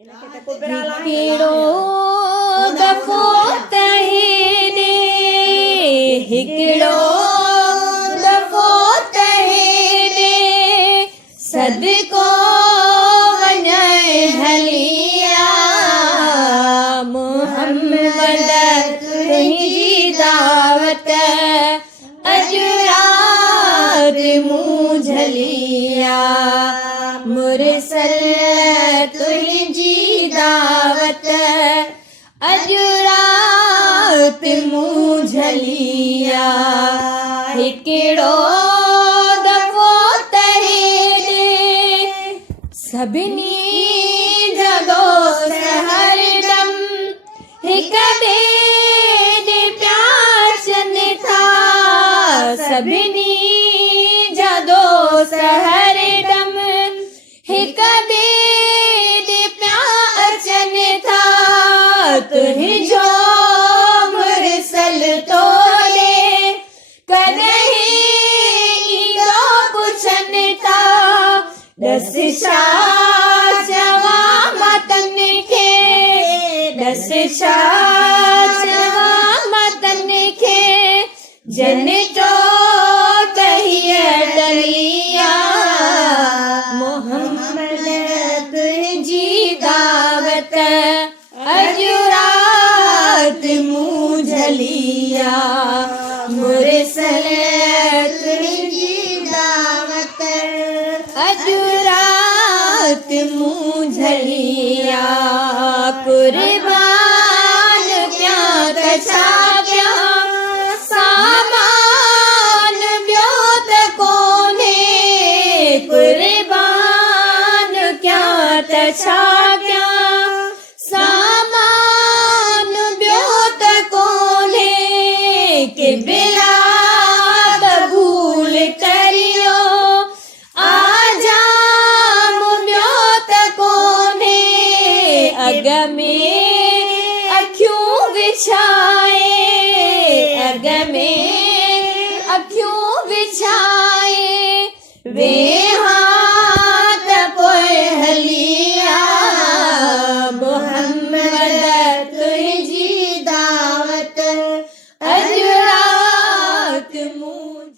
हिकिड़ो दफ़ो त हेॾे हिकिड़ो दफ़ो त हेॾे सदिको वञे हलिया मोहम्मद तुंहिंजी दावत अॼु राति मूं झलिया मुरसल तुंहिंजी दावत अॼु राति मूं झलिया हिकिड़ो दफ़ो त हेॾे सभिनी जा दोस्त हरदम हिक ॿिए ॾे प्यार अचनि था सभिनी जा दोस्त हरदम हिक ॿिए ॾे प्यार अचनि था तुंहिंजो मुरसल तोले कॾहिं ईंदो पुछनि था ॾस छा चवां मां तन खे ॾस छा चवां मां तन खे जन तो त हीअ डलिया मोहम्मद तुंहिंजी दावत अॼु राति मूं झलिया मुरसल तुंहिंजी दावत अॼु राति मूं झलिया कुर्बान कयां त छा कयां सामान ॿियो त कोन्हे कुर्बान कयां त छा कयां सामान ॿियो त कोन्हे के बिला कबूल करियो आजाम ॿियो त कोन्हे अॻ में